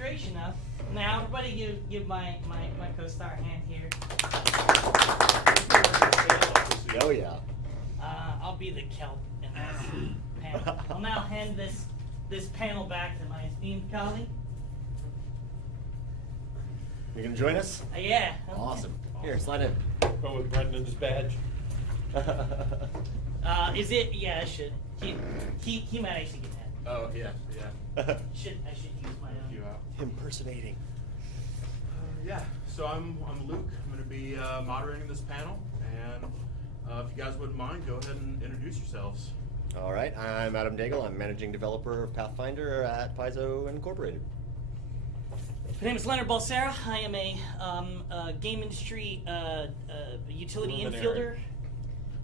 demonstration of. Now, everybody give my co-star a hand here. Oh, yeah. I'll be the kelp in this panel. I'll now hand this panel back to my esteemed colleague. You gonna join us? Yeah. Awesome. Here, slide in. Go with Brendan's badge. Is it? Yeah, I should. He might actually get that. Oh yeah. I should use my own. You out. Impersonating. Yeah, so I'm Luke. I'm going to be moderating this panel, and if you guys wouldn't mind, go ahead and introduce yourselves. All right, I'm Adam Daigle. I'm managing developer of Pathfinder at Paizo Incorporated. My name is Leonard Balsera. I am a game industry utility Luminary.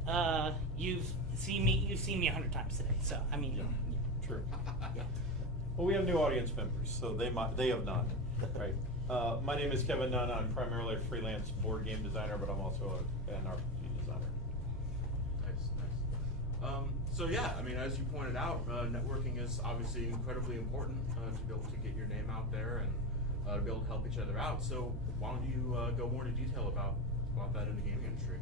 infielder. You've seen me 100 times today, so I mean. Yeah. True. Well, we have new audience members, so they have none, right? My name is Kevin Nunn. I'm primarily a freelance board game designer, but I'm also an RPG designer. Nice. So yeah, I mean, as you pointed out, networking is obviously incredibly important to be able to get your name out there and to be able to help each other out. So why don't you go more into detail about that in the gaming industry?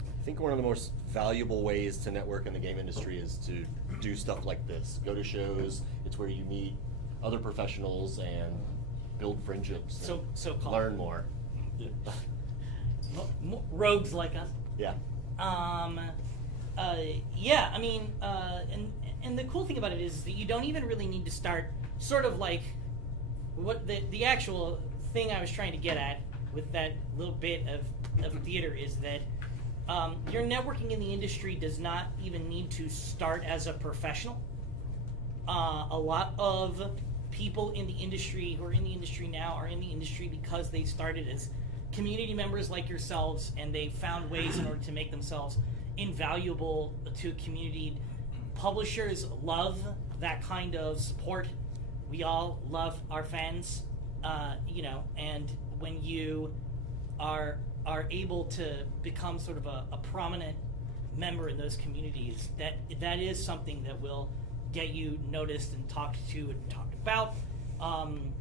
I think one of the most valuable ways to network in the game industry is to do stuff like this. Go to shows. It's where you meet other professionals and build friendships. So-called. Learn more. Yeah. Rogues like us. Yeah. Yeah, I mean, and the cool thing about it is that you don't even really need to start sort of like what the actual thing I was trying to get at with that little bit of theater is that your networking in the industry does not even need to start as a professional. A lot of people in the industry who are in the industry now are in the industry because they started as community members like yourselves, and they found ways in order to make themselves invaluable to a community. Publishers love that kind of support. We all love our fans, and when you are able to become sort of a prominent member in those communities, that is something that will get you noticed and talked to and talked about.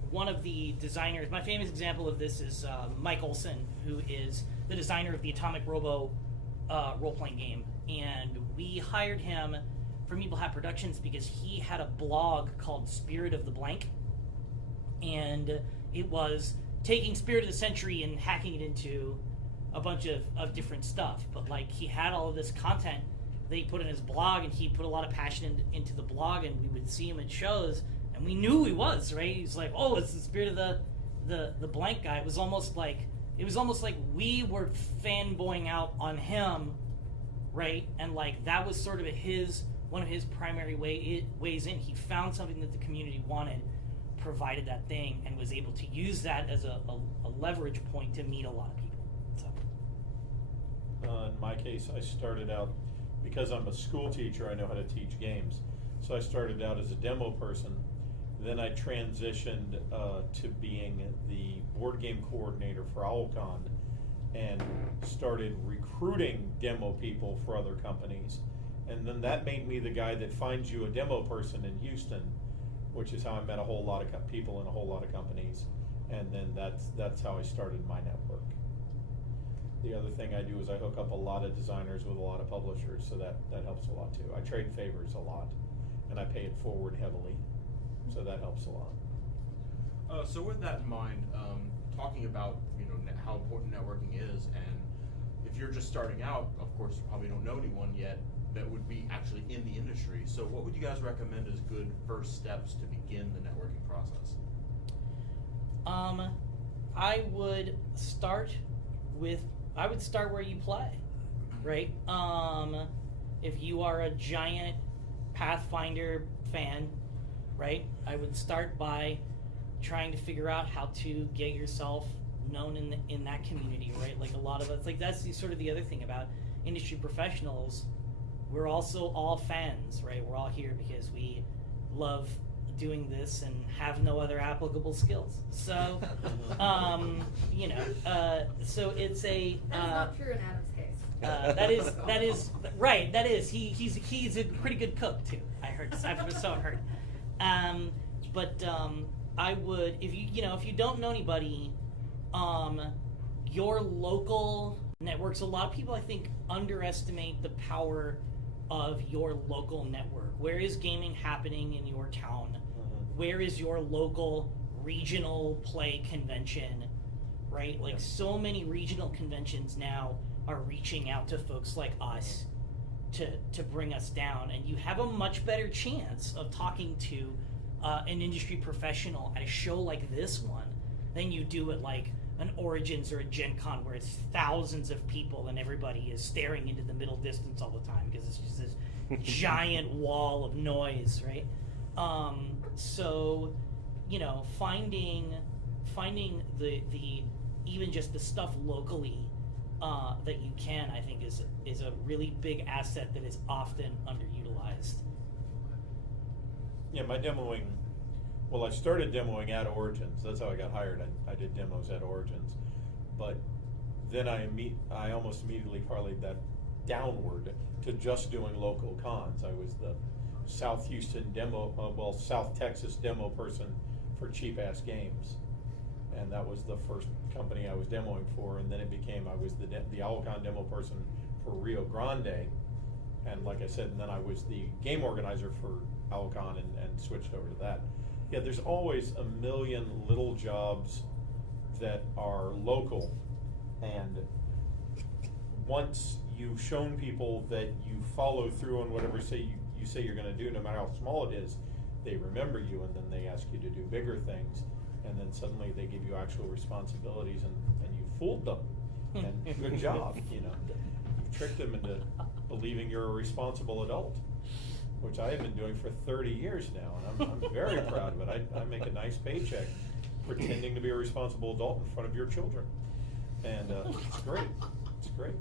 One of the designers, my famous example of this is Mike Olson, who is the designer of the Atomic Robo role-playing game. And we hired him for Meeple Hat Productions because he had a blog called Spirit of the Blank. And it was taking Spirit of the Century and hacking it into a bunch of different stuff. But like, he had all of this content that he put in his blog, and he put a lot of passion into the blog, and we would see him at shows, and we knew who he was, right? He's like, oh, it's the Spirit of the Blank guy. It was almost like we were fanboying out on him, right? And like, that was sort of one of his primary ways in. He found something that the community wanted, provided that thing, and was able to use that as a leverage point to meet a lot of people. So. In my case, I started out, because I'm a school teacher, I know how to teach games. So I started out as a demo person. Then I transitioned to being the board game coordinator for OwlCon and started recruiting demo people for other companies. And then that made me the guy that finds you a demo person in Houston, which is how I met a whole lot of people in a whole lot of companies. And then that's how I started my network. The other thing I do is I hook up a lot of designers with a lot of publishers, so that helps a lot too. I trade favors a lot, and I pay it forward heavily, so that helps a lot. So with that in mind, talking about how important networking is, and if you're just starting out, of course you probably don't know anyone yet that would be actually in the industry. So what would you guys recommend as good first steps to begin the networking process? I would start where you play, right? If you are a giant Pathfinder fan, right, I would start by trying to figure out how to get yourself known in that community, right? Like, a lot of us, like, that's sort of the other thing about industry professionals. We're also all fans, right? We're all here because we love doing this and have no other applicable skills. So, so it's a. That's not true in Adam's case. That is right. That is he's a pretty good cook too. I heard. I've heard. I would, if you don't know anybody, your local networks. A lot of people, I think, underestimate the power of your local network. Where is gaming happening in your town? Where is your local regional play convention? Right? Like, so many regional conventions now are reaching out to folks like us to bring us down, and you have a much better chance of talking to an industry professional at a show like this one than you do at like an Origins or a Gen Con where it's thousands of people and everybody is staring into the middle distance all the time because it's just this giant wall of noise, right? So, finding the even just the stuff locally that you can, I think, is a really big asset that is often underutilized. Yeah, my demoing. Well, I started demoing at Origins. That's how I got hired. I did demos at Origins, but then I almost immediately parlayed that downward to just doing local cons. I was the South Houston South Texas demo person for Cheap Ass Games, and that was the first company I was demoing for. And then it became I was the Owlcon demo person for Rio Grande, and like I said, and then I was the game organizer for Owlcon and switched over to that. Yeah, there's always a million little jobs that are local, and once you've shown people that you follow through on whatever you say you're going to do, no matter how small it is, they remember you, and then they ask you to do bigger things, and then suddenly they give you actual responsibilities, and you fooled them, and good job, You've tricked them into believing you're a responsible adult, which I have been doing for 30 years now, and I'm very proud of it. I make a nice paycheck pretending to be a responsible adult in front of your children, and it's great. It's great.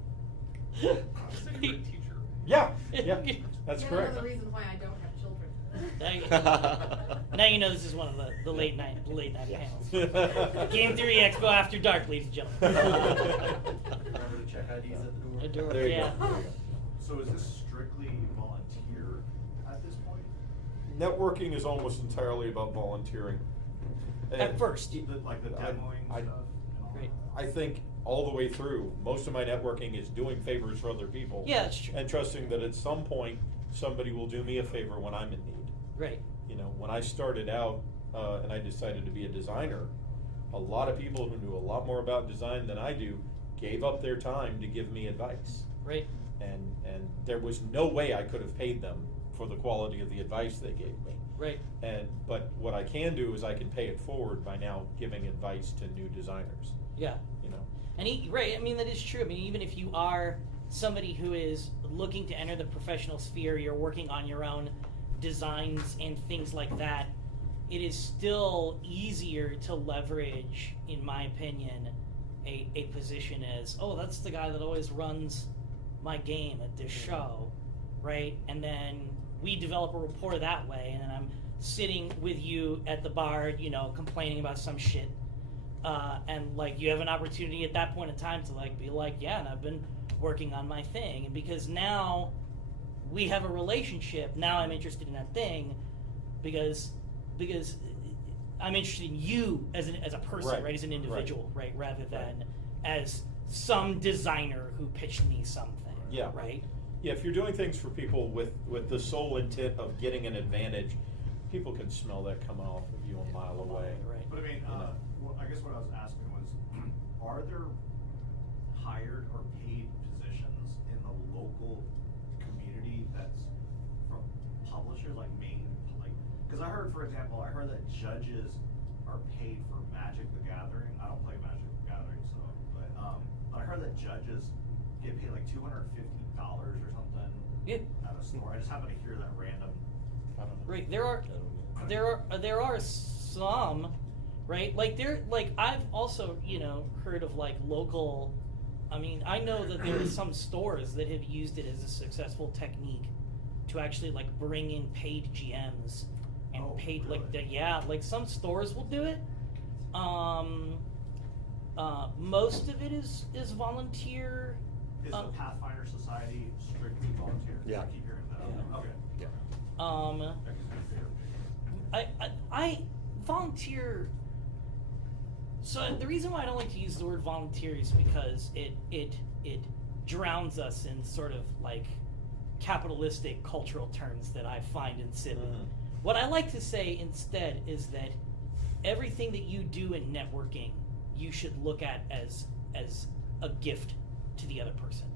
You're a great teacher. Yeah, that's Yet correct. another reason why I don't have children. Now you know this is one of the late night Yeah. panels. Game Theory Expo After Dark, ladies and gentlemen. Remember to check IDs at the door. There you Yeah. go. There you go. So is this strictly volunteer at this point? Networking is almost entirely about volunteering. At first. Like the demoing I- stuff? And all Right. that? I think all the way through, most of my networking is doing favors for other people. Yeah, that's true. And trusting that at some point, somebody will do me a favor when I'm in need. Right. When I started out and I decided to be a designer, a lot of people who knew a lot more about design than I do gave up their time to give me advice. Right. And there was no way I could have paid them for the quality of the advice they gave me. Right. But what I can do is I can pay it forward by now giving advice to new designers. Yeah. And right, I mean, that is true. I mean, even if you are somebody who is looking to enter the professional sphere, you're working on your own designs and things like that, it is still easier to leverage, in my opinion, a position as, oh, that's the guy that always runs my game at this show, right? And then we develop a rapport that way, and then I'm sitting with you at the bar, complaining about some shit. And like you have an opportunity at that point in time to like be like, yeah, and I've been working on my thing, and because now we have a relationship, now I'm interested in that thing because I'm interested in you as a person, right? As an individual, right? Rather than as some designer who pitched me something. Yeah. Right? Yeah, if you're doing things for people with the sole intent of getting an advantage, people can smell that coming off of you a mile away. Right. But I mean, well, I guess what I was asking was, are there hired or paid positions in the local community that's from publishers, like because I heard, for example, that judges are paid for Magic the Gathering. I don't play Magic the Gathering, but I heard that judges get paid like $250 or something at a store. I just happened to hear that random. I don't know. Right. There are some, right? Like I've also, heard of like local. I mean, I know that there are some stores that have used it as a successful technique to actually like bring in paid GMs and paid really? like some stores will do it. Most of it is volunteer. Is the Pathfinder Society strictly volunteer? Yeah. I keep hearing that. Yeah. Okay. Yeah. volunteer. So the reason why I don't like to use the word volunteer is because it drowns us in sort of like capitalistic cultural terms that I find insipid. What I like to say instead is that everything that you do in networking, you should look at as a gift to the other person,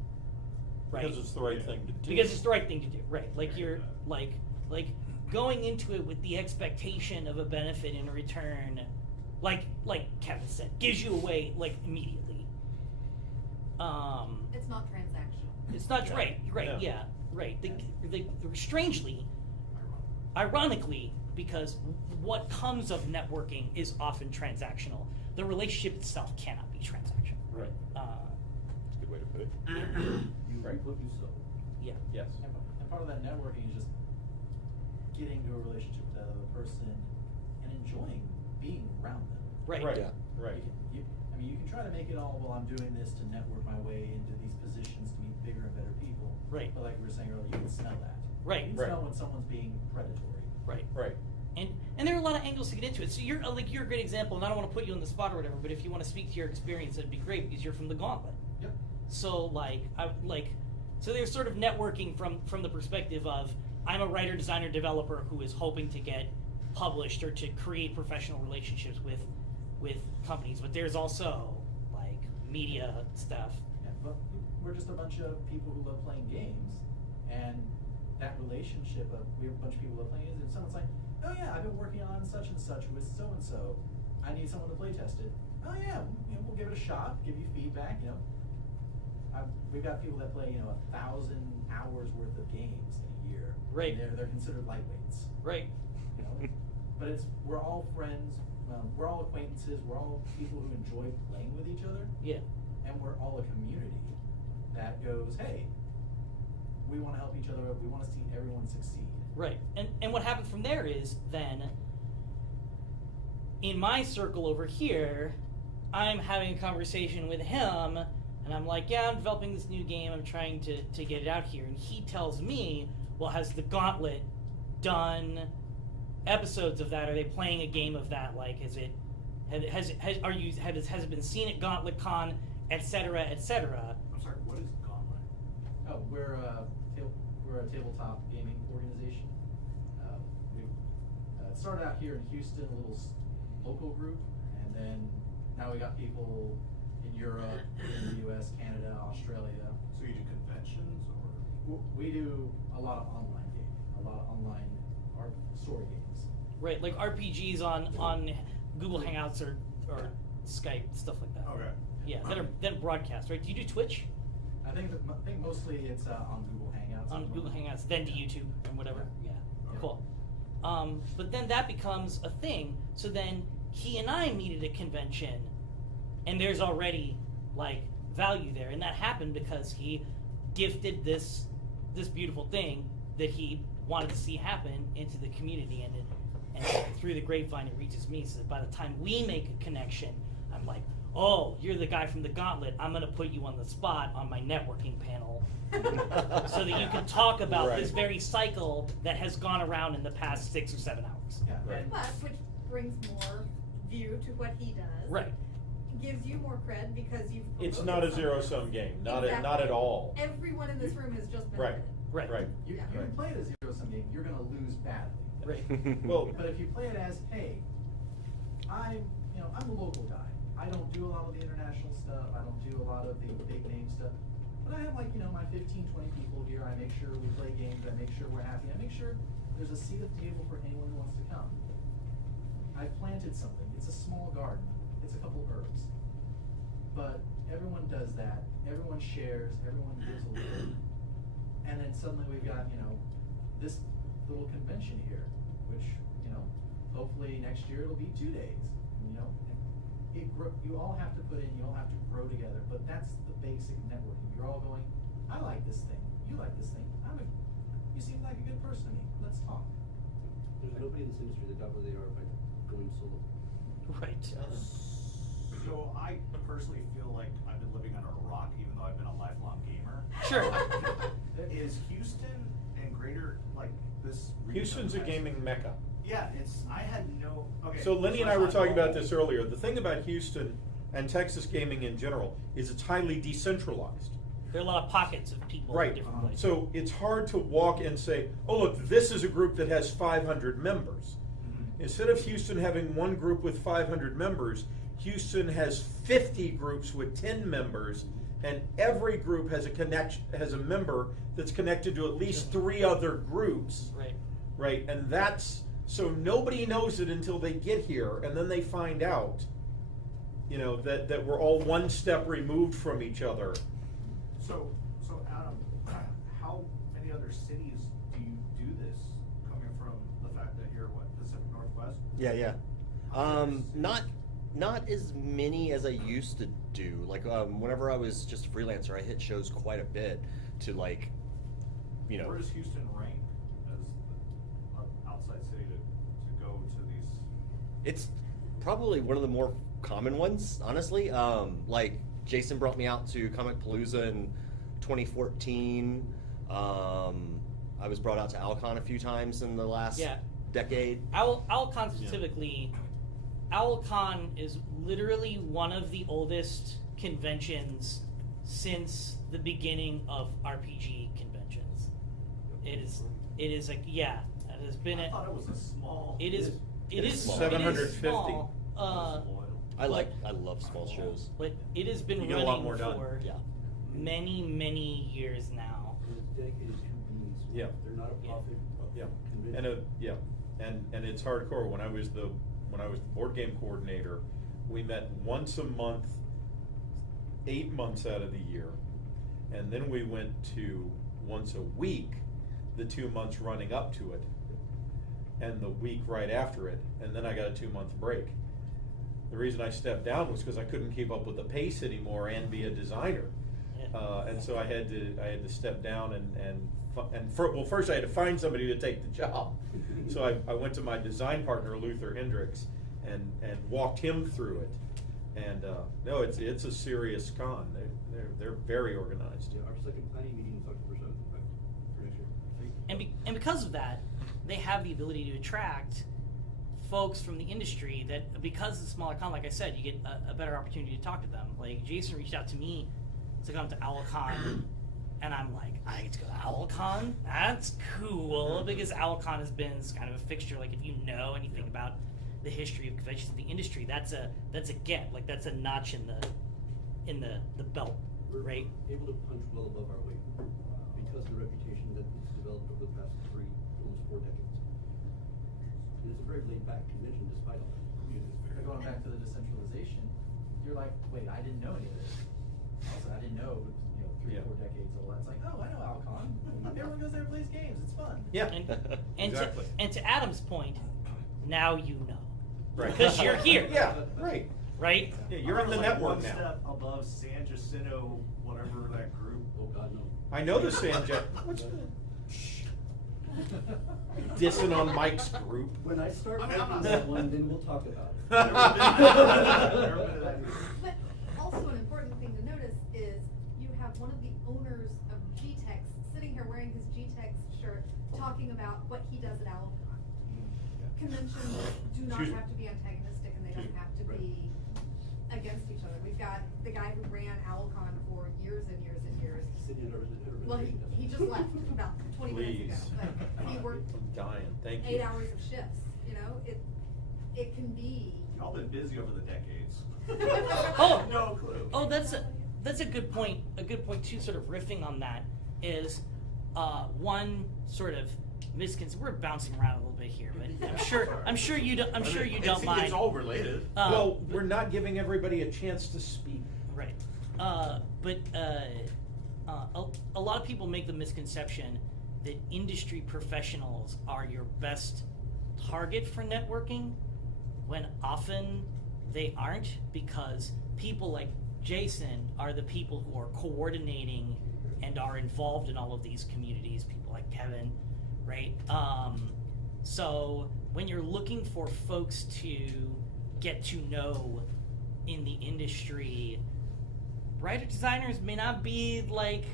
right? Because it's the right thing to do. Because it's the right thing to do, right? Like you're like going into it with the expectation of a benefit in return, like Kevin said, gives you away like immediately. It's not transactional. It's not Yeah. right, Yeah. right. Strangely, ironically, because what comes of networking is often transactional. The relationship itself cannot be transactional. Right. That's a good way to put it. You Right. reap what you sow. Yeah. Yes. And part of that networking is just getting to a relationship with that other person and enjoying being around them. Right. Right. Yeah. Right. You can try to make it all, well, I'm doing this to network my way into these positions to meet bigger and better people. Right. But like we were saying earlier, you can smell that. Right. You can Right. smell when someone's being predatory. Right. Right. And there are a lot of angles to get into it. So you're a great example, and I don't want to put you on the spot or whatever, but if you want to speak to your experience, that'd be great because you're from the Gauntlet. Yep. So so there's sort of networking from the perspective of I'm a writer, designer, developer who is hoping to get published or to create professional relationships with companies, but there's also like media stuff. Yeah, but we're just a bunch of people who love playing games, and that relationship of we have a bunch of people who love playing games, and someone's like, oh yeah, I've been working on such and such with so and so. I need someone to play test it. Oh yeah, we'll give it a shot, give you feedback. We've got people that play 1,000 hours worth of games in a year. Right. And they're considered lightweights. Right. But we're all friends. We're all acquaintances. We're all people who enjoy playing with each other. Yeah. And we're all a community that goes, hey, we want to help each other. We want to see everyone succeed. Right. And what happens from there is then in my circle over here, I'm having a conversation with him and I'm like, yeah, I'm developing this new game, I'm trying to get it out here. And he tells me, well, has the Gauntlet done episodes of that? Are they playing a game of that? Like, has it been seen at Gauntlet Con, et cetera, et cetera? I'm sorry, what is Gauntlet? Oh, we're a tabletop gaming organization. We started out here in Houston, a little local group, and then now we got people in Europe, in the U.S., Canada, Australia. So you do conventions or? We do a lot of online gaming, a lot of online story games. Right, like RPGs on Google Hangouts or Skype, stuff like that. Okay. Yeah, then broadcast, right? Do you do Twitch? I think mostly it's on Google Hangouts. On Google Hangouts, then to YouTube and whatever. Yeah, Okay. cool. But then that becomes a thing. So then he and I meet at a convention, and there's already like value there, and that happened because he gifted this beautiful thing that he wanted to see happen into the community, and through the grapevine it reaches me. So that by the time we make a connection, I'm like, oh, you're the guy from the Gauntlet. I'm going to put you on the spot on my networking panel so that you can talk about Right. this very cycle that has gone around in the past 6 or 7 hours. Yeah, Right. and But which brings more view to what he does. Right. Gives you more cred because you've. It's promoted not a something. zero-sum game. Not Exactly. at all. Everyone in this room has just been. Right. Right. Right. you Yeah. can play it as a zero-sum game, you're going to lose badly. Right. Well, But if you play it as, hey, I'm a local guy. I don't do a lot of the international stuff. I don't do a lot of the big name stuff. But I have my 15, 20 people here. I make sure we play games. I make sure we're happy. I make sure there's a seat at the table for anyone who wants to come. I've planted something. It's a small garden. It's a couple herbs. But everyone does that. Everyone shares. Everyone gives a little. And then suddenly we've got, this little convention here, which, hopefully next year it'll be 2 days. You all have to put in, you all have to grow together, but that's the basic networking. You're all going, I like this thing, you like this thing, you seem like a good person to me, let's talk. There's nobody in this industry that got where they are by going solo. Right. So I personally feel like I've been living under a rock even though I've been a lifelong gamer. Sure. Is Houston and greater, like this region Houston's a has- gaming mecca. Yeah, I had no, okay. So Lenny and I it's were not talking about normal. this earlier. The thing about Houston and Texas gaming in general is it's highly decentralized. There are a lot of pockets of people in Right. different places. So it's hard to walk and say, oh, look, this is a group that has 500 members. Mhm. Instead of Houston having one group with 500 members, Houston has 50 groups with 10 members, and every group has a member that's connected to at least 3 other groups. Right. Right, and that's, so nobody knows it until they get here, and then they find out, you know, that we're all one step removed from each other. So Adam, how many other cities do you do this, coming from the fact that you're what, Pacific Northwest? Yeah. Not as many as I used to do. Like whenever I was just a freelancer, I hit shows quite a bit to like, you know. Where does Houston rank as the outside city to go to these? It's probably one of the more common ones, honestly. Like Jason brought me out to Comic Palooza in 2014. I was brought out to Alcon a few times in the last decade. OwlCon specifically, OwlCon is literally one of the oldest conventions since the beginning of RPG conventions. It is like, yeah, it has been I thought it was a small. it is small. 750. small, I love small shows. but it has been You get a running lot more done. for Yeah. many years now. And it's dedicated to beings. Yeah. They're not a profit Yeah, convention. and it's hardcore. When I was the board game coordinator, we met once a month, 8 months out of the year, and then we went to once a week, the 2 months running up to it, and the week right after it, and then I got a 2-month break. The reason I stepped down was because I couldn't keep up with the pace anymore and be a designer. And so I had to step down first I had to find somebody to take the job. So I went to my design partner Luther Hendricks and walked him through it. And no, it's a serious con. They're very organized. Yeah, our second planning meeting is October 7th, in fact, for next year. And because of that, they have the ability to attract folks from the industry that, because it's a smaller con, like I said, you get a better opportunity to talk to them. Like Jason reached out to me to come to OwlCon, and I'm like, I get to go to OwlCon? That's cool, because OwlCon has been kind of a fixture. Like, if you know anything about the history of conventions in the industry, that's a get. Like, that's a notch in the belt, We're right? able to punch well above our weight because of the reputation that it's developed over the past almost 4 decades. And it's a very laid-back convention despite all that. But going back to the decentralization, you're like, wait, I didn't know any of this. Also, I didn't know, 3 or 4 decades old. It's like, oh, I know Alcon. Everyone goes there and plays games. It's fun. Yeah. And Exactly. to Adam's point, now you know. Right. Because you're here. Yeah, right. Right? Yeah, you're in the Like network one now. step above San Jacinto, whatever that group. Oh, God, no. I know the Sanjay. What's dissing on Mike's group? When I start I mean, I'm making not- that one, then we'll talk about it. Never been to that group. But also an important thing to notice is you have one of the owners of GTEX sitting here wearing his GTEX shirt, talking about what he does at OwlCon. Conventions do not Excuse me. have to be antagonistic, and they don't have to be against each other. We've got the guy who ran OwlCon for years and years and years. City and Well, he just left about 20 minutes ago, but he worked I'm dying. Thank you. 8 hours of shifts, it can be. Y'all been busy over the decades. Oh. No clue. Oh, that's a good point. A good point too. Sort of riffing on that is one sort of misconception. We're bouncing around a little bit here, but I'm sure you don't. I'm sure you don't mind. It's all related. Well, we're not giving everybody a chance to speak. Right. But a lot of people make the misconception that industry professionals are your best target for networking, when often they aren't, because people like Jason are the people who are coordinating and are involved in all of these communities, people like Kevin, right? So when you're looking for folks to get to know in the industry, writer designers may not be like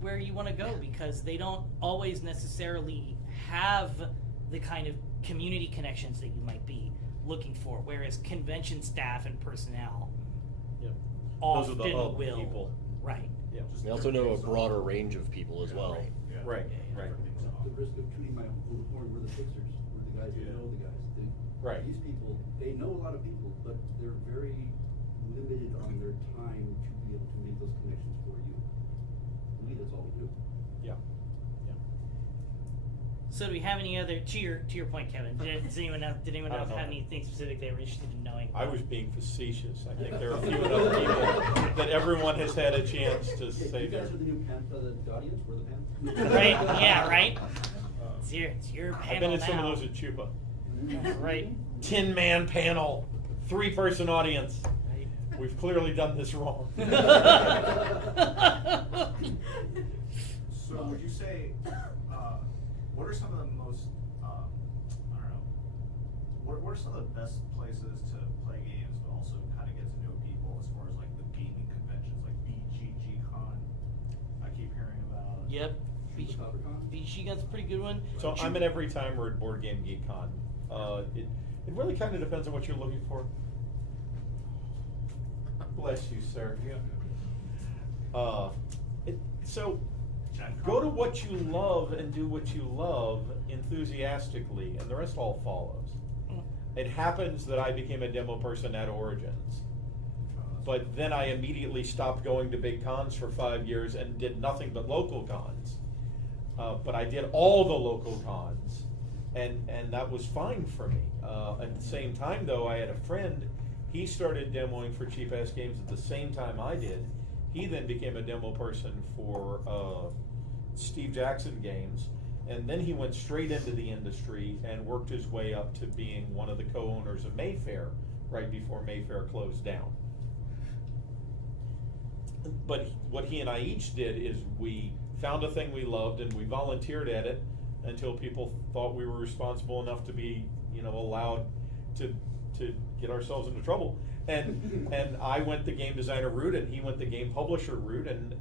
where you want to go, because they don't always necessarily have the kind of community connections that you might be looking for, whereas convention staff and personnel Yeah. often Those are the hub will. people. Right. Yeah. They also know a broader range of people as well. Right, right. The risk of treating my own horn, we're the fixers, we're the guys who know the guys. Right. These people, they know a lot of people, but they're very limited on their time to be able to make those connections for you. To me, that's all we do. Yeah. Yeah. So do we have any other, to your point, Kevin, did anyone else I don't have know. anything specific they were interested in knowing? I was being facetious. I think there are a few enough people that everyone has had a chance to Hey, say you guys their. are the new the audience, we're the pan. Right, yeah, right? It's your I've panel been in now. some of those at Chupa. Right. 10-man panel, 3-person audience. Right. We've clearly done this wrong. So would you say, what are some of the most, I don't know, what are some of the best places to play games, but also kind of get to know people as far as like the gaming conventions, like BGG-Con, I keep hearing about. Yep. CopperCon? BG-Gun's a pretty good one. So I'm at every time we're at Board Game Geek Con. It really kind of depends on what you're looking for. Bless you, sir. So go to what you love and do what you love enthusiastically, and the rest all follows. It happens that I became a demo person at Origins, but then I immediately stopped going to big cons for 5 years and did nothing but local cons. But I did all the local cons, and that was fine for me. At the same time, though, I had a friend. He started demoing for Cheap Ass Games at the same time I did. He then became a demo person for Steve Jackson Games, and then he went straight into the industry and worked his way up to being one of the co-owners of Mayfair right before Mayfair closed down. But what he and I each did is we found a thing we loved and we volunteered at it until people thought we were responsible enough to be, allowed to get ourselves into trouble. And I went the game designer route and he went the game publisher route and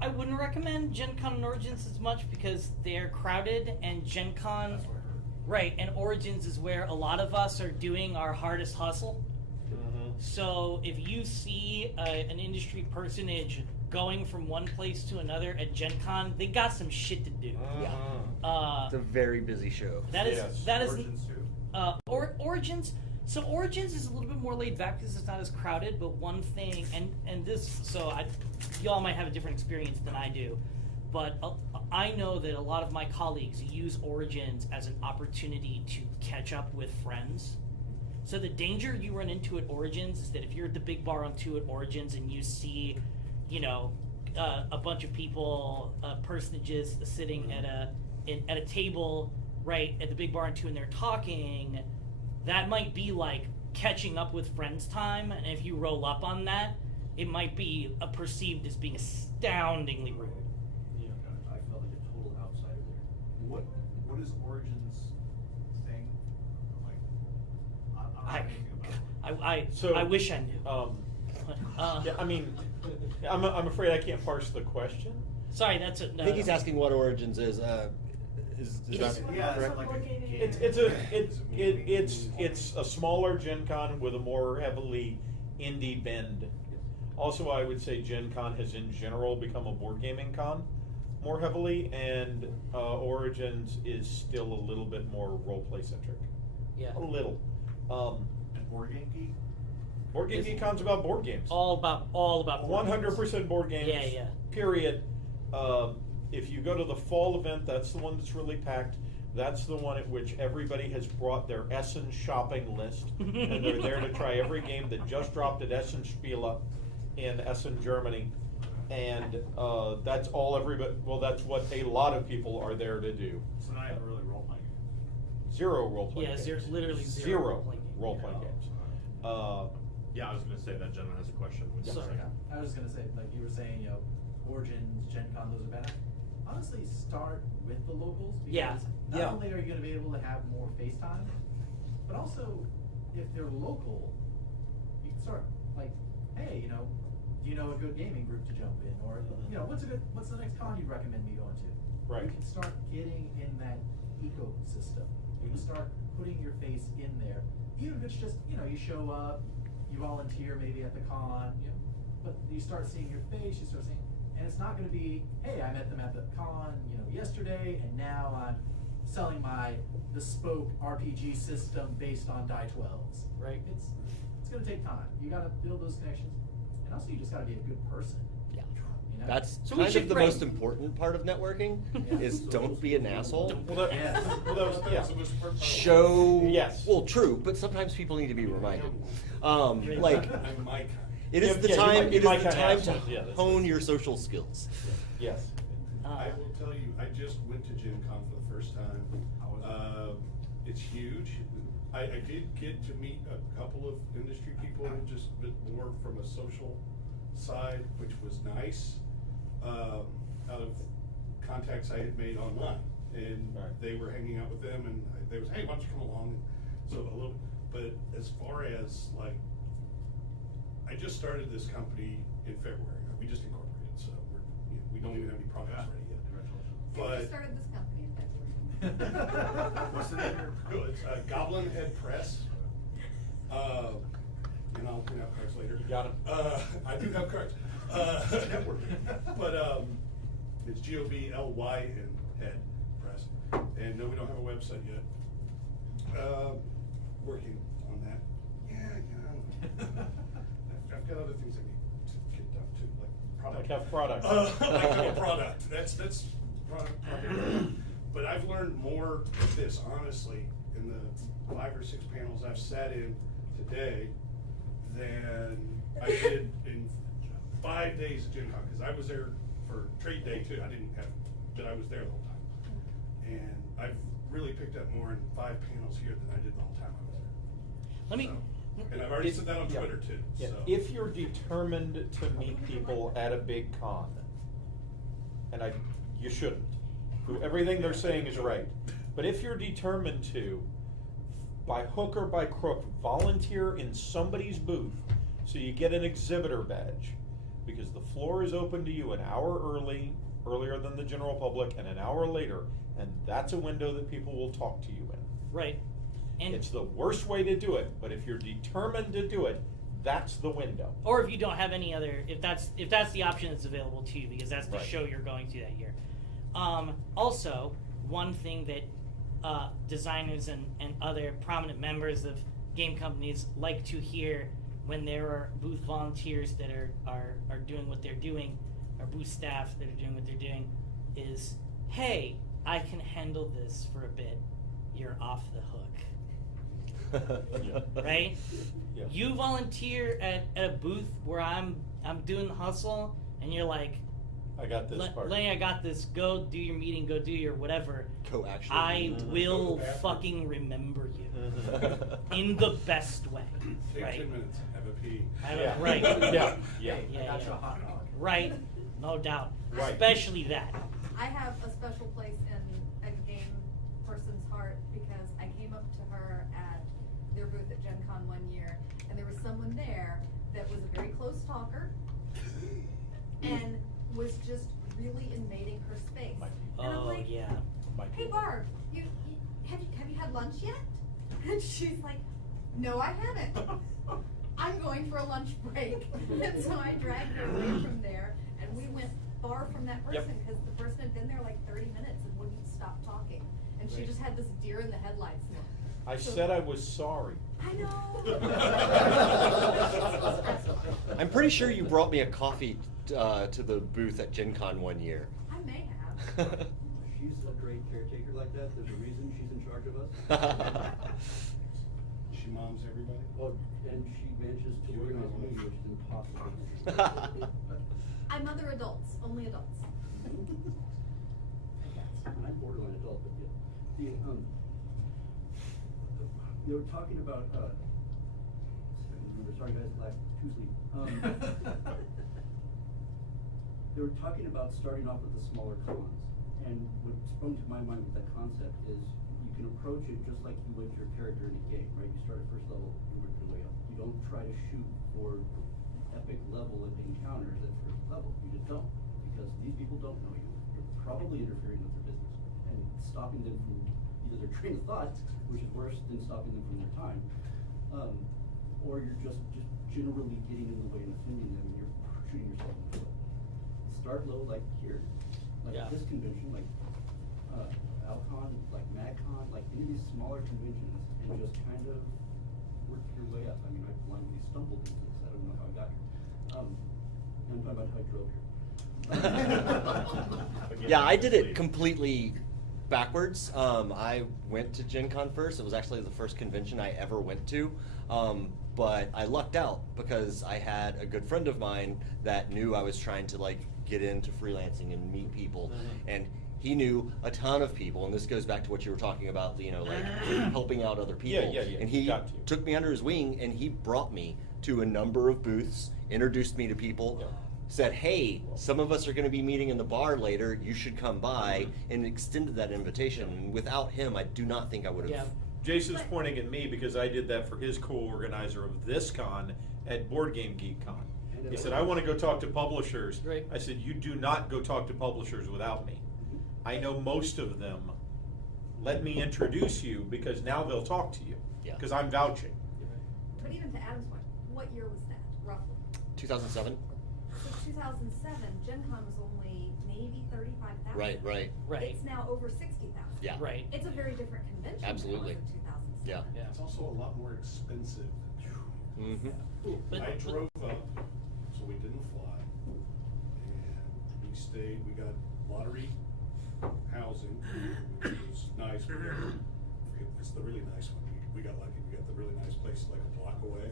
I wouldn't recommend Gen Con and Origins as much because they're crowded, and Gen Con, That's what I heard. right, and Origins is where a lot of us are doing our hardest hustle. So if you see an industry personage going from one place to another at Gen Con, they got some shit to do. It's a very busy show. That is Yes. that is Origins too? Origins. So Origins is a little bit more laid back because it's not as crowded. But one thing, and this, y'all might have a different experience than I do, but I know that a lot of my colleagues use Origins as an opportunity to catch up with friends. So the danger you run into at Origins is that if you're at the big bar on 2 at Origins and you see, a bunch of people, personages sitting at a table right at the big bar on 2 and they're talking, that might be like catching up with friends time, and if you roll up on that, it might be perceived as being astoundingly rude. I felt like a total outsider there. What is Origins thing? Like, I don't know anything about it. I wish I knew. yeah, I mean, I'm afraid I can't parse the question. Sorry, that's it. I think he's asking what Origins is. Is that Yeah, correct? it's like a game. It's a smaller Gen Con with a more heavily indie bend. Also, I would say Gen Con has in general become a board gaming con more heavily, and Origins is still a little bit more roleplay centric. Yeah. A little. And Board Game Geek? Board Game Geek Con's about board games. All about board games. 100% board games. Yeah. Period. If you go to the fall event, that's the one that's really packed. That's the one at which everybody has brought their Essen shopping list, and they're there to try every game that just dropped at Essen Spiele in Essen, Germany. And that's all everybody. Well, that's what a lot of people are there to do. So not even really role playing games. 0 role playing Yeah, games. there's literally 0 zero role-playing games. role-playing games. Yeah, I was gonna say that gentleman has a question. Sorry. I was just gonna say, like you were saying, Origins, Gen Con, those are better. Honestly, start with the locals because Yeah. not Yeah. only are you gonna be able to have more face time, but also if they're local, you can start like, hey, do you know a good gaming group to jump in? Or, you know, what's the next con you'd recommend me going to? Right. You can start getting in that ecosystem. You can start putting your face in there. Even if it's just, you know, you show up, you volunteer maybe at the con, you know, but you start seeing your face, you start seeing, and it's not gonna be, hey, I met them at the con, you know, yesterday, and now I'm selling my bespoke RPG system based on die 12s, right? It's gonna take time. You gotta build those connections, and also you just gotta be a good person. Yeah. You know? That's So we kind should of the break. most important part of networking Yeah. is don't be an asshole. Well, that, Yes. well, that was, yeah. Show. Yes. Well, true, but sometimes people need to be reminded. Like, I'm my kind. it is Yeah, the yeah, you time. might- It you is might the kinda time have to some, yeah, that's hone it. your social skills. Yes. I will tell you, I just went to Gen Con for the first time. How was it? It's huge. I did get to meet a couple of industry people, just a bit more from a social side, which was nice, out of contacts I had made online. And Right. they were hanging out with them, and they was, hey, why don't you come along? So a little, but as far as like, I just started this company in February. We just incorporated, so we don't even have any products ready yet. Congratulations. I But just started this company in February. What's the name of your Good, it's Goblin Head Press. And I'll print out cards later. You got 'em. I do have cards. Networking. But it's GOBLYN Head Press. And no, we don't have a website yet. Working on that. Yeah. I've got other things I need to get done too, like product. Like have products. Like have a product. That's product. But I've learned more of this, honestly, in the 5 or 6 panels I've sat in today than I did in 5 days at Gen Con, because I was there for trade day too. But I was there the whole time. And I've really picked up more in 5 panels here than I did the whole time I was there. Let me. So, and I've already said that on Yeah. Twitter too, Yeah. so. If you're determined to meet people at a big con, and you shouldn't. Everything they're saying is right. But if you're determined to, by hook or by crook, volunteer in somebody's booth so you get an exhibitor badge, because the floor is open to you an hour earlier than the general public, and an hour later, and that's a window that people will talk to you in. Right. And It's the worst way to do it, but if you're determined to do it, that's the window. or if you don't have any other, if that's the option that's available to you, because that's the Right. show you're going to that year. Also, one thing that designers and other prominent members of game companies like to hear when there are booth volunteers that are doing what they're doing, or booth staff that are doing what they're doing, is, hey, I can handle this for a bit. You're off the hook. Right? Yeah. You volunteer at a booth where I'm doing the hustle, and you're like, I got this part. Lenny, I got this. Go do your meeting. Go do your whatever. Go actually. I will bathroom. fucking remember you Mhm. in the best way. Take Right? 10 minutes, have a pee. Yeah. Right. Yeah. Yeah. Hey, I Yeah, got yeah. you a hot dog. Right. No doubt. Right. Especially that. I have a special place in a game person's heart because I came up to her at their booth at Gen Con one year, and there was someone there that was a very close talker and was just really invading her space. My And I'm Oh like, yeah. hey Barb, have you had lunch yet? And she's like, no, I haven't. I'm going for a lunch break. And so I dragged her away from there, and we went far from that Yep. person because the person had been there like 30 minutes and wouldn't stop talking. And she Right. just had this deer in the headlights look. I So- said I was sorry. I know. I'm pretty sure you brought me a coffee to the booth at Gen Con one year. I may have. She's a great caretaker like that. There's a reason she's in charge of us. She moms everybody. Well, and she manages to organize me, which is impossible. I mother adults, only adults. And I'm borderline adult, but yeah. They were talking about, sorry guys, lack too sleep. They were talking about starting off with the smaller cons. And what sprung to my mind with that concept is you can approach it just like you would your character in a game, right? You start at first level, you work your way up. You don't try to shoot for epic level of encounters at first level. You just don't, because these people don't know you. You're probably interfering with their business and stopping them from either their train of thought, which is worse than stopping them from their time, or you're just generally getting in the way and offending them, and you're shooting yourself in the foot. Start low, like here, like Yeah. this convention, like Alcon, like MagCon, like any of these smaller conventions, and just kind of work your way up. I mean, I blindly stumbled into this. I don't know how I got here. And I'm talking about how I drove here. Yeah, I did it completely backwards. I went to Gen Con first. It was actually the first convention I ever went to. But I lucked out because I had a good friend of mine that knew I was trying to like get into freelancing and meet people. And he knew a ton of people, and this goes back to what you were talking about, you know, like helping out other people. Yeah. And he Got you. took me under his wing, and he brought me to a number of booths, introduced me to people, Yeah. said, hey, some of us are going to be meeting in the bar later, you should come by, and extended that invitation. And without him, I do not think I would have. Yeah. Jason's pointing at me because I did that for his co-organizer of this con at Board Game Geek Con. He said, I want to go talk to publishers. Right. I said, you do not go talk to publishers without me. I know most of them. Let me introduce you because now they'll talk to you. Yeah. Because I'm vouching. But even to Adam's point, what year was that, roughly? 2007? So 2007, Gen Con was only maybe 35,000. Right. Right. It's now over 60,000. Yeah. Right. It's a very different convention Absolutely. than it was in 2007. Yeah. Yeah. It's also a lot more expensive. Mm-hmm. But- I drove up, so we didn't fly, and we stayed, we got lottery housing, which was nice. It's the really nice one. We got lucky, we got the really nice place like a block away.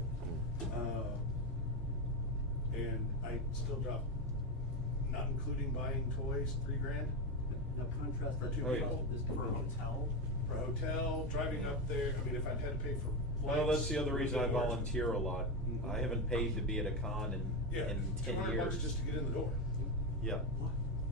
And I still dropped, not including buying toys, $3,000 Now contrast for that two to people, this For a convention. hotel? for a hotel, driving up there. I mean, if I'd had to pay for flights. Well, that's the other it reason I would've been worth it. volunteer a lot. Mhm. I haven't paid to be at a con Yeah, in 10 $200 years. just to get in the door. Yeah.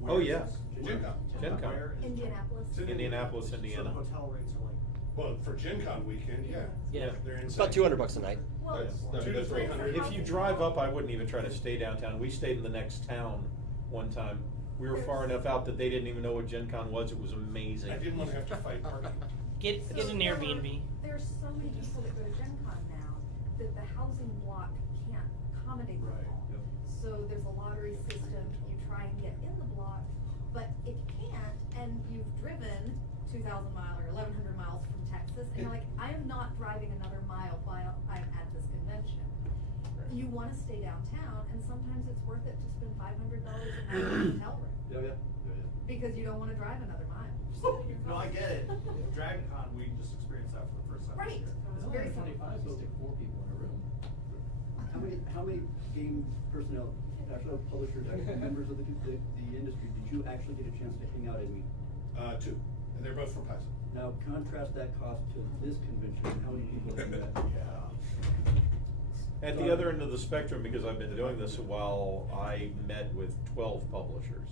Where Oh, is yeah. this? Gen Con. Gen Con. Where is- Indianapolis. It's in Indianapolis, So Indiana. the hotel rates are like, Well, for Gen Con weekend, yeah. Yeah. They're It's insane. about $200 a night. Well, Yeah. 200 to 300. If you drive up, I wouldn't even try to stay downtown. We stayed in the next town one time. We were far enough out that they didn't even know what Gen Con was. It was amazing. I didn't want to have to fight parking. Get an Airbnb. There's so many people that go to Gen Con now that the housing block can't accommodate them Right, all. yep. So there's a lottery system, you try and get in the block, but if you can't, and you've driven 2,000 miles or 1,100 miles from Texas, and you're like, I am not driving another mile while I'm at this convention. You wanna stay downtown, and sometimes it's worth it to spend $500 a night on a hotel room, Yeah. because you don't wanna drive another mile. no, I get it. Dragon Con, we just experienced that for the first time. Right. this year. It's very simple. 25, so stick 4 people in a room. How many game personnel, actually publishers, actually members of the industry, did you actually get a chance to hang out and meet? 2, and they're both from Paisan. Now contrast that cost to this convention, how many people have you met? Yeah. At the other end of the spectrum, because I've been doing this a while, I met with 12 publishers.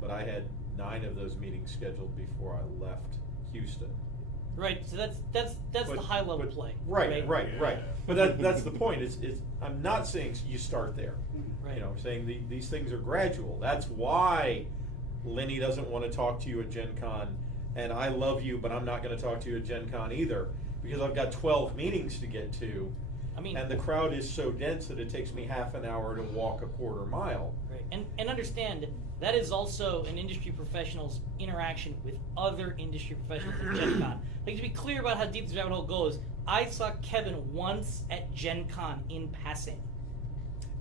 But I had 9 of those meetings scheduled before I left Houston. Right. So that's the But- high level but- play. Right. Yeah. But that's the point. It's I'm not saying you start there. Right. You know, saying these things are gradual. That's why Lenny doesn't want to talk to you at Gen Con, and I love you, but I'm not going to talk to you at Gen Con either, because I've got 12 meetings to get to, I mean, and the crowd is so dense that it takes me half an hour to walk a quarter mile. right. And understand that is also an industry professional's interaction with other industry professionals at Gen Con. Like, to be clear about how deep this rabbit hole goes, I saw Kevin once at Gen Con in passing.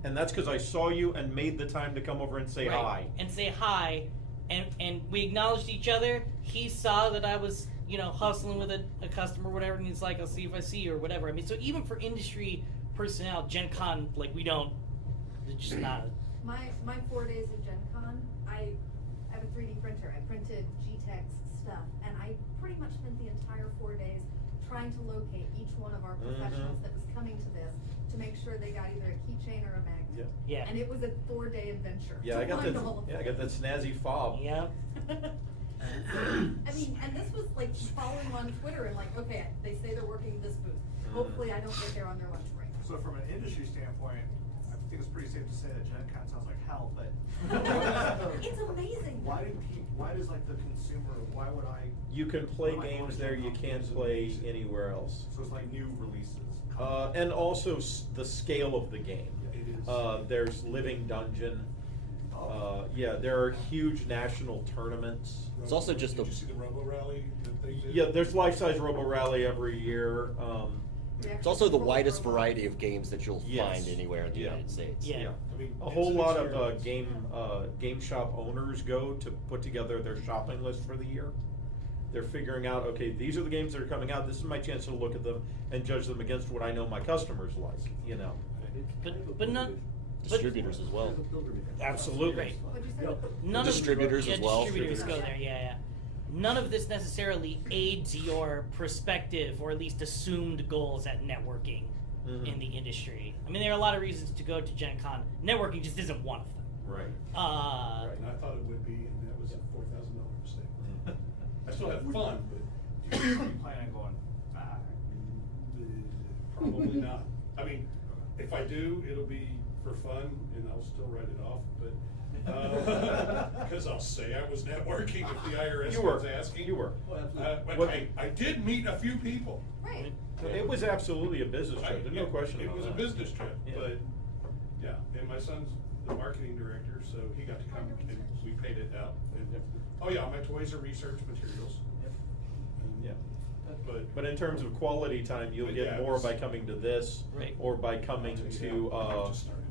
And that's because I saw you and made the time to come over and say Right. hi. And say hi, and we acknowledged each other. He saw that I was, hustling with a customer or whatever, and he's like, I'll see if I see you or whatever. I mean, so even for industry personnel, Gen Con, like, it's just not. My 4 days of Gen Con, I have a 3D printer. I printed GTEX stuff, and I pretty much spent the entire 4 days trying to locate each one of our professionals that was coming to this to make sure they got either a keychain or a magnet. Yeah. And it was a 4-day adventure. Yeah, to I got find that. all of Yeah, I them. got that snazzy fob. Yeah. I mean, and this was like following on Twitter and like, okay, they say they're working this booth. Hopefully I don't get there on their lunch break. So from an industry standpoint, think it's pretty safe to say that Gen Con sounds like hell, but. It's amazing. Why does like the consumer, why would I? You can play why would I go to games there Gen you Con can't games and play release it? anywhere else. So it's like new releases. And also the scale of the game. It is. There's Living Dungeon. Yeah, there are huge national tournaments. It's also just Did a- you see the Robo Rally that they did? Yeah, there's life-size Robo Rally every year. It's also the widest variety of games that you'll Yes. find anywhere in the Yeah. United States. Yeah. I mean, A it's whole an lot of experience. game shop owners go to put together their shopping list for the year. They're figuring out, okay, these are the games that are coming out. This is my chance to look at them and judge them against what I know my customers like. You know, But none. Distributors as well. absolutely. Right. What'd you say? None Distributors of, as well. Distributors go there, yeah. None of this necessarily aids your prospective or at least assumed goals at networking in the industry. I mean, there are a lot of reasons to go to Gen Con. Networking just isn't one of them. Right. And I thought it would be, and that was a $4,000 mistake. I still had fun, but. Do you plan on going back? Probably not. I mean, if I do, it'll be for fun, and I'll still write it off, but, because I'll say I was networking if the IRS You were. was asking. You were. But What- I did meet a few people. Right. It was absolutely a business trip. There's no question It about was a that. business trip, Yeah. but, yeah, and my son's the marketing director, so he got to come, and we paid it out. And, Yep. oh yeah, my toys are research materials. And, Yeah. But in terms of quality time, you'll But get yeah, more it's- by coming to this, Right. or by coming to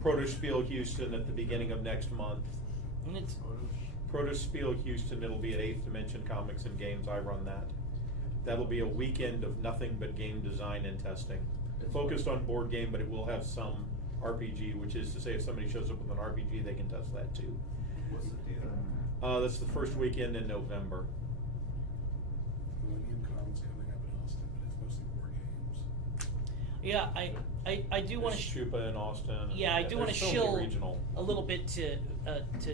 Produce Spiel Houston at the beginning of next month. And it's Produce Spiel Houston, it'll be at 8th Dimension Comics and Games. I run that. That'll be a weekend of nothing but game design and testing, focused on board game, but it will have some RPG, which is to say, if somebody shows up with an RPG, they can test that too. What's the date? That's the first weekend in November. Millennium Con's coming up in Austin, but it's mostly board games. yeah. I do want There's to. Chupa in Austin. Yeah, I do want to there's so many shill regional. a little bit to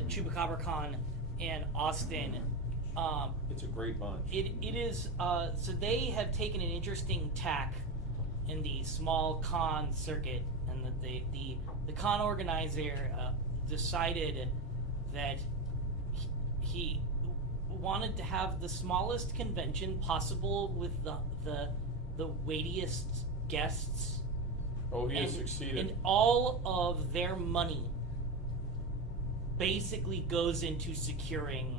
Chupacabra Con and Austin. It's a great bunch. It is so they have taken an interesting tack in the small con circuit, and that the con organizer decided that he wanted to have the smallest convention possible with the weightiest guests. Oh, he has And- succeeded. And all of their money basically goes into securing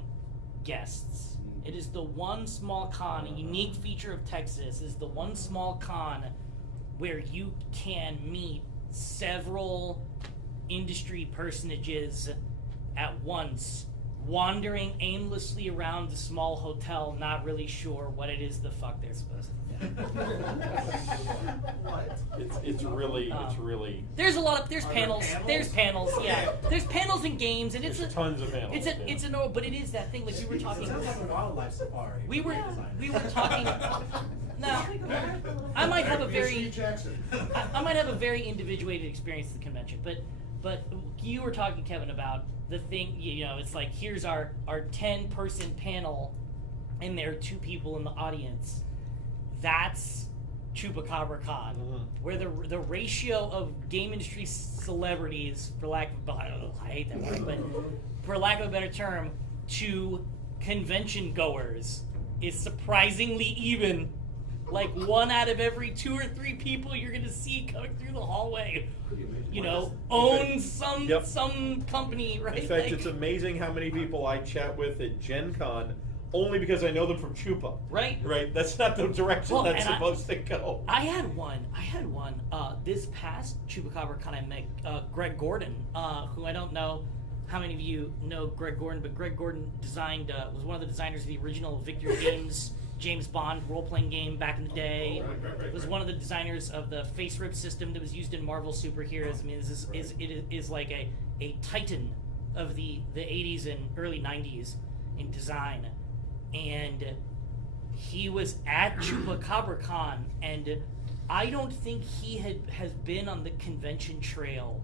guests. It is the one small con, a unique feature of Texas, is the one small con where you can meet several industry personages at once, wandering aimlessly around the small hotel, not really sure what it is the fuck they're supposed to do. What? It's really. There's a lot of Are there panels. panels? There's panels. Yeah, Okay. there's panels and games, and it's There's a tons of panels. It's a it's a no, but it is that thing like we were talking. It sounds like a wildlife safari. We were Design. we were talking. Now, I might have a very Steve Jackson. I might have a very individuated experience at the convention, but you were talking, Kevin, about the thing. You know, it's like here's our 10-person panel, and there are 2 people in the audience. That's Chupacabra Con, where the ratio of game industry celebrities, for lack of I hate that word, but for lack of a better term, to convention goers is surprisingly even. Like 1 out of every 2 or 3 people you're gonna see coming through the hallway, you know, owns some Yep. some company, right? In fact, Like- it's amazing how many people I chat with at Gen Con only because I know them from Chupa. Right. Right. That's not the direction Well, that's and supposed to go. I had one. This past Chupacabra Con, I met Greg Gordon, who I don't know how many of you know Greg Gordon, but Greg Gordon designed was one of the designers of the original Victor Games James Bond role-playing game back in the day. Right. Was one of the designers of the face rip system that was used in Marvel superheroes. I mean, this is like a titan of the 80s and early 90s in design. And he was at Chupacabra Con, and I don't think he has been on the convention trail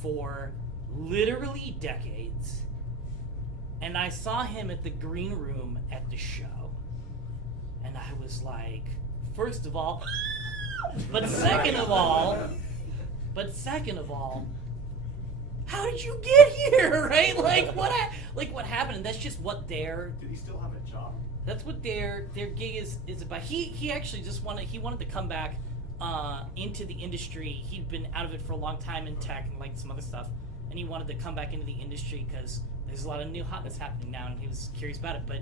for literally decades. And I saw him at the green room at the show, and I was like, first of all, but second of all, how did you get here, right? Like what happened? And that's just what Did he still have a job? that's what their gig is about. He actually just wanted to come back into the industry. He'd been out of it for a long time in tech and like some other stuff, and he wanted to come back into the industry because there's a lot of new hotness happening now, and he was curious about it. But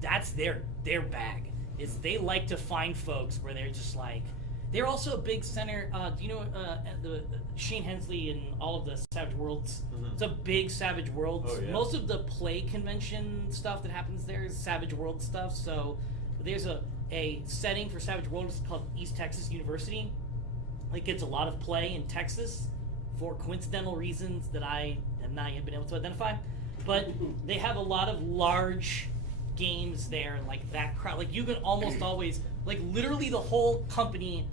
that's their bag. Is they like to find folks where they're just like. They're also a big center. Do you know the Shane Hensley and all of the Savage Worlds? Mhm. It's a big Savage Worlds. Oh, yeah. Most of the play convention stuff that happens there is Savage World stuff. So there's a setting for Savage Worlds called East Texas University. It gets a lot of play in Texas for coincidental reasons that I have not yet been able to identify. But they have a lot of large games there, and like that crowd. Like you can almost always, like literally the whole company.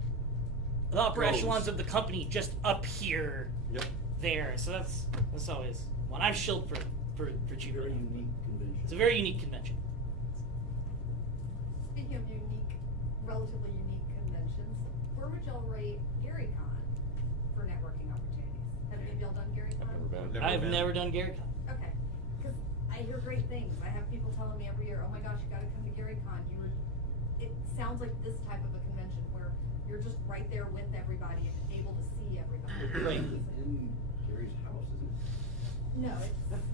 The upper Goes. echelons of the company just appear Yep. there, so that's always one. I've shilled for cheaper. Very unique convention. It's a very unique convention. Speaking of relatively unique conventions, where would y'all rate GaryCon for networking opportunities? Have any of y'all done GaryCon? I've never been. I've never done GaryCon. Okay, because I hear great things. I have people telling me every year, "Oh my gosh, you got to come to GaryCon." It sounds like this type of a convention where you're just right there with everybody and able to see everybody. Right. It's in Gary's house, isn't it? No, it's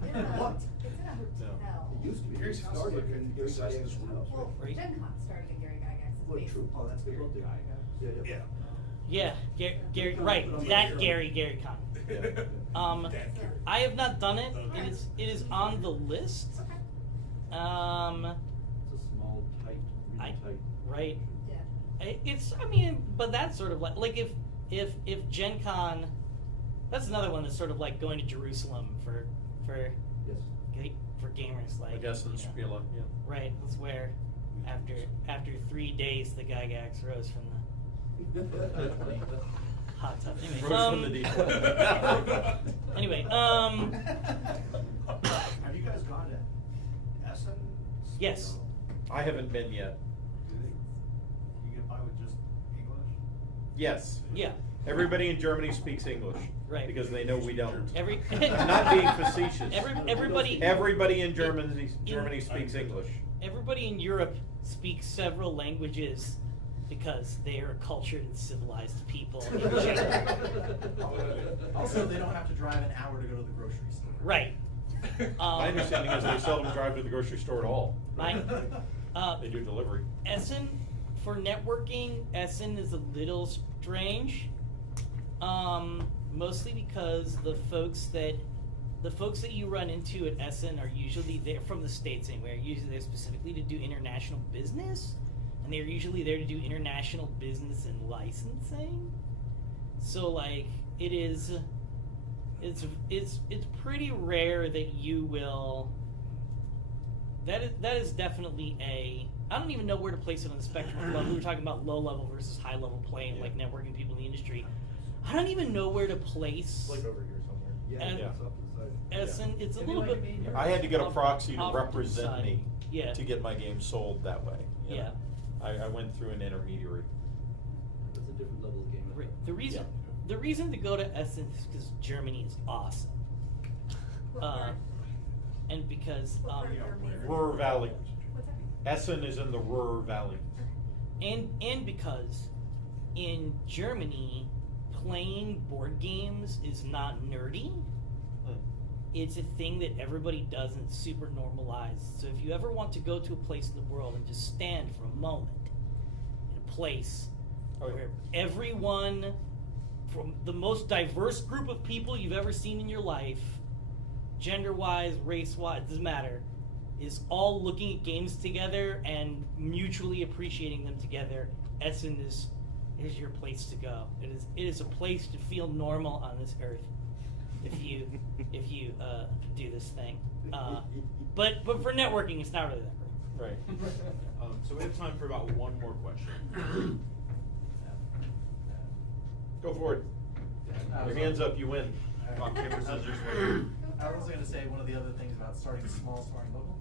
in a What? hotel. It used to be. Gary's house is Started like in a Gary assessment Gygax's room. house, Well, right? Right. Gen Con started in Gary Gygax's Well, basement. true. Oh, that's Gary Gary Gygax. Yeah. Yeah, Gary, right? That GaryCon. That Gary. I have not done it. Okay. It is on the list. Okay. It's a small, tight, really tight. Right. Yeah. But that's sort of like if Gen Con, that's another one that's sort of like going to Jerusalem for Yes. for gamers, like I guess in you know. Spiela, yeah. Right, that's where after 3 days the Gygax rose from the hot tub. Anyway, Rose from the deep. anyway, Have you guys gone to Essen? Yes. I haven't been yet. You get by with just English? Yes. yeah, Everybody in Germany speaks English. Right. Because they know we don't. every I'm not being facetious. everybody in Germany speaks English. everybody in Europe speaks several languages because they are a cultured and civilized people in general. Also, they don't have to drive an hour to go to the grocery store. Right. My understanding is they seldom drive to the grocery store at all. They do delivery. Essen, for networking, Essen is a little strange. Mostly because the folks that you run into at Essen are usually there from the States anyway. Usually there specifically to do international business, and they're usually there to do international business and licensing. So like it's pretty rare that you will. That is definitely I don't even know where to place it on the spectrum of level. We were talking about low level versus high level play and like networking people in the industry. I don't even know where to place Like over here somewhere. Yeah, And- it's up inside. Essen. It's a Maybe little like bit. me. I had to get a proxy to off the represent side. me Yeah. to get my game sold that way. you know. I went through an intermediary. It's a different level of game. The reason to go to Essen is because Germany is awesome, What part? and because What part of Germany is it? Ruhr Valley. What's that? Essen is in the Ruhr Valley. and because in Germany playing board games is not nerdy. It's a thing that everybody does and it's super normalized. So if you ever want to go to a place in the world and just stand for a moment in a place where everyone from the most diverse group of people you've ever seen in your life, gender-wise, race-wise, doesn't matter, is all looking at games together and mutually appreciating them together, Essen is your place to go. It is a place to feel normal on this earth. If you do this thing, but for networking, it's not really that great. Right. So we have time for about one more question. Go for it. Your hands up, you win. Rock, paper, scissors, win. I was going to say one of the other things about starting small, starting local,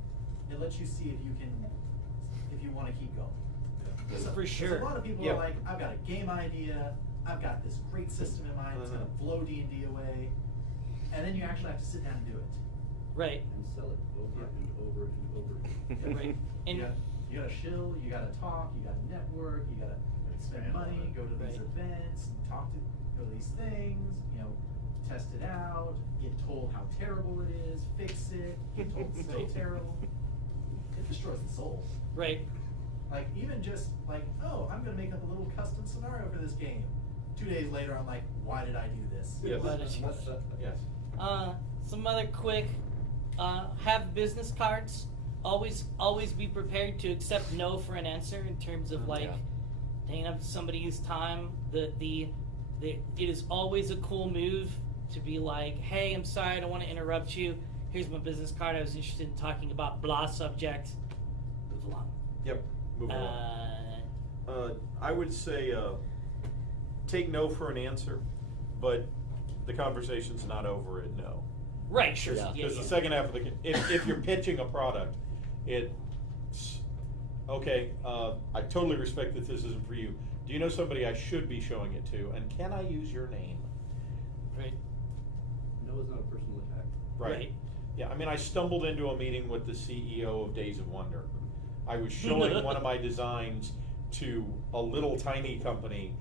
it lets you see if you want to keep going. For Because sure. a lot of people Yeah. are like, I've got a game idea, I've got this great system in mind, it's gonna blow D&D away, and then you actually have to sit down and do it. Right. And sell it over and over and over. Right. And You gotta shill, you gotta talk, you gotta network, you gotta spend Expand on money, it. go to these Right. events, go to these things, test it out, get told how terrible it is, fix it, get told it's still Right. terrible. It destroys the soul. right. Like, even just like, oh, I'm gonna make up a little custom scenario for this game. 2 days later, I'm like, why did I do this? Yes. But it's- Yes. Some other quick, have business cards. Always be prepared to accept no for an answer in terms of like Yeah. taking up somebody's time. It is always a cool move to be like, hey, I'm sorry, I don't want to interrupt you. Here's my business card. I was interested in talking about blah subject. Move along. Yep. Move along. Uh, I would say take no for an answer, but the conversation's not over at no. right, sure. Yeah. Because the second half of if you're pitching a product, it's okay. I totally respect that this isn't for you. Do you know somebody I should be showing it to, and can I use your name? Right. No is not a personal attack. Right. Yeah, I mean, I stumbled into a meeting with the CEO of Days of Wonder. I was showing one of my designs to a little tiny company,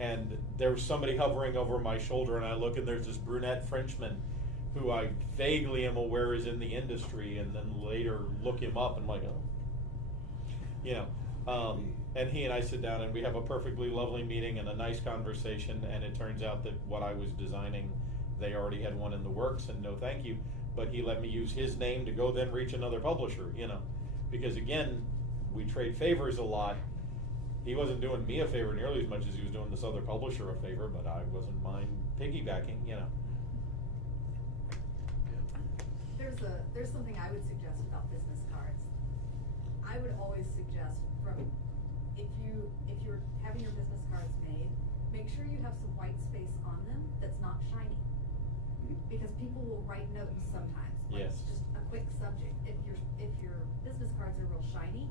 and there was somebody hovering over my shoulder, and I look, and there's this brunette Frenchman who I vaguely am aware is in the industry, and then later look him up, and I'm like, oh. And he and I sit down, and we have a perfectly lovely meeting and a nice conversation, and it turns out that what I was designing, they already had one in the works, and no thank you. But he let me use his name to go then reach another publisher, because again, we trade favors a lot. He wasn't doing me a favor nearly as much as he was doing this other publisher a favor, but I wasn't mind piggybacking, There's something I would suggest about business cards. I would always suggest if you're having your business cards made, make sure you have some white space on them that's not shiny. Because people will write notes sometimes. Like Yes. Just a quick subject. If your business cards are real shiny,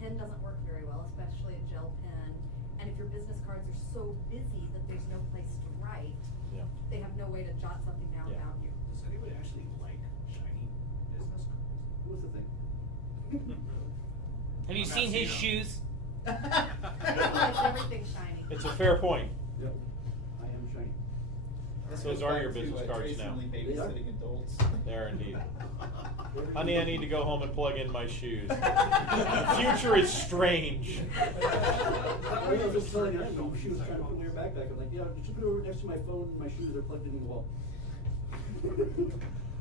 pen doesn't work very well, especially a gel pen. And if your business cards are so busy that there's no place to write, Yeah. they have no way to jot something down Yeah. about you. Does anybody actually like shiny business cards? What's the thing? Have you I'm seen not his seeing shoes? He likes everything shiny. It's a fair point. Yep. I am shiny. Those are your business cards now. They are. babysitting adults. There indeed. Honey, I need to go home and plug in my shoes. The future is strange. I was just telling her, she was trying to put me in her backpack. I'm like, yeah, just put it over next to my phone, and my shoes are plugged into the wall.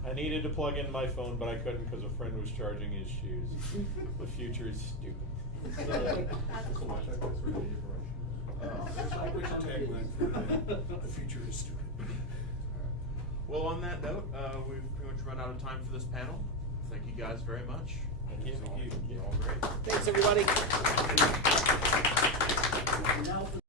I needed to plug in my phone, but I couldn't because a friend was charging his shoes. The future is stupid. That's a point. Which tagline for the future is stupid. Well, on that note, we've pretty much run out of time for this panel. Thank you guys very much. Thank you. It's all great. Thanks, everybody. Now for